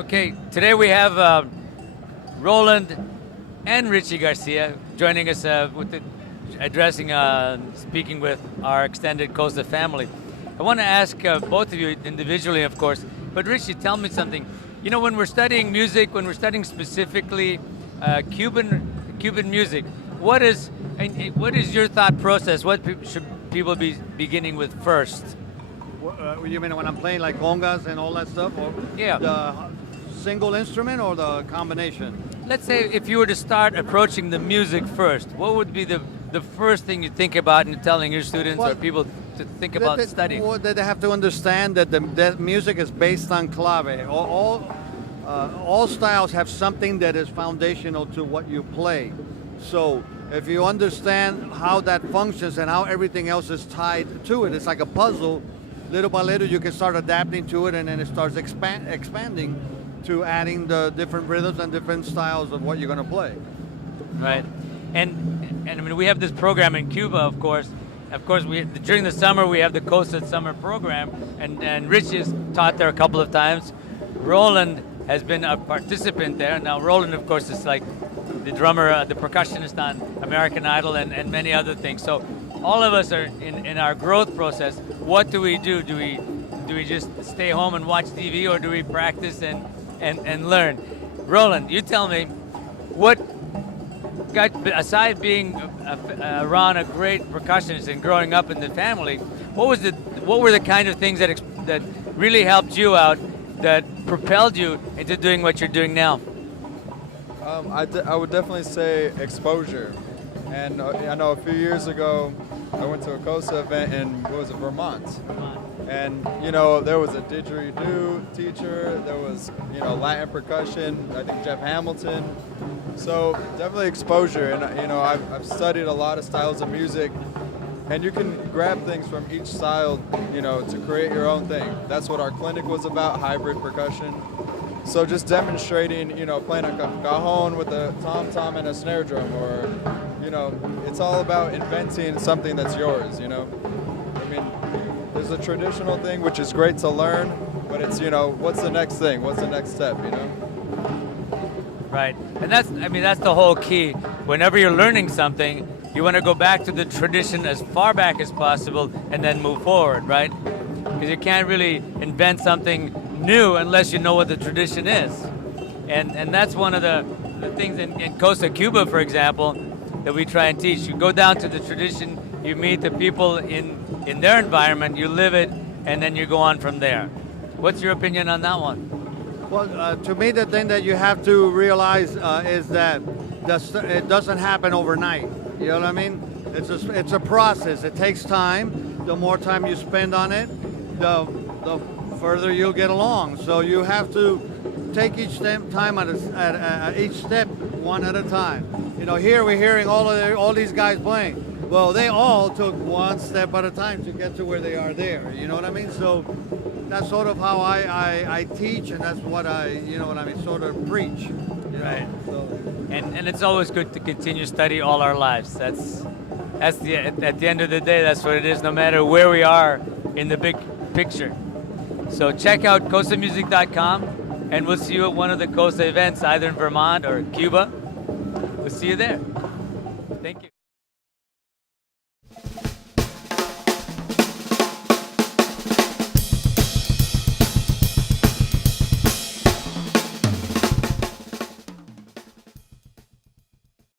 Okay, today we have Roland and Richie Garcia joining us speaking with our extended KoSA family. I want to ask both of you individually, of course, but Richie, tell me something. You know, when we're studying music, when we're studying specifically Cuban music, what is your thought process? What should people be beginning with first? You mean when I'm playing like congas and all that stuff? Or yeah. The single instrument or the combination? Let's say if you were to start approaching the music first, what would be the first thing you think about in telling your students or people to think about studying? Well, they have to understand that the music is based on clave. All styles have something that is foundational to what you play. So if you understand how that functions and how everything else is tied to it, it's like a puzzle. Little by little, you can start adapting to it, and then it starts expanding to adding the different rhythms and different styles of what you're going to play. Right, and I mean, we have this program in Cuba, of course. During the summer we have the KoSA summer program, and Rich has taught there a couple of times. Roland has been a participant there. Now Roland, of course, is like the drummer, the percussionist on American Idol and many other things. So all of us are in our growth process. What do we do? Do we just stay home and watch TV, or do we practice and learn? Roland, you tell me, what got, aside being around a great percussionist and growing up in the family, what were the kind of things that really helped you out, that propelled you into doing what you're doing now? I would definitely say exposure. And I know a few years ago, I went to a KoSA event in, Vermont. And, you know, there was a didgeridoo teacher, there was, Latin percussion, I think Jeff Hamilton. So definitely exposure. And, I've studied a lot of styles of music, and you can grab things from each style, to create your own thing. That's what our clinic was about, hybrid percussion. So just demonstrating, playing a cajon with a tom-tom and a snare drum, or, it's all about inventing something that's yours, I mean, there's a traditional thing, which is great to learn, but it's, what's the next thing? What's the next step, Right, and that's the whole key. Whenever you're learning something, you want to go back to the tradition as far back as possible and then move forward, right? Because you can't really invent something new unless you know what the tradition is. And that's one of the things in KoSA Cuba, for example, that we try and teach. You go down to the tradition, you meet the people in their environment, you live it, and then you go on from there. What's your opinion on that one? Well, to me, the thing that you have to realize is that it doesn't happen overnight. You know what I mean? It's a process. It takes time. The more time you spend on it, the further you'll get along. So you have to take each step each step one at a time. Here we're hearing all these guys playing. Well, they all took one step at a time to get to where they are there. You know what I mean? So that's sort of how I teach, and that's what sort of preach. Right. So. And it's always good to continue study all our lives. At the end of the day, that's what it is, no matter where we are in the big picture. So check out KoSAmusic.com, and we'll see you at one of the KoSA events, either in Vermont or Cuba. We'll see you there. Thank you.